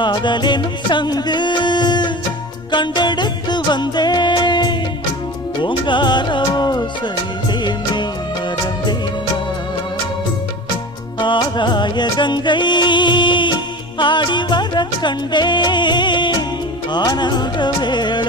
காதலெனும் சங்கு கண்டெடுத்து வந்தேன் ஓங்கார ஓசையிலே நீ மறந்தேன் ஆகாய கங்கை ஆடி வர கண்டேன் ஆனந்த வேளை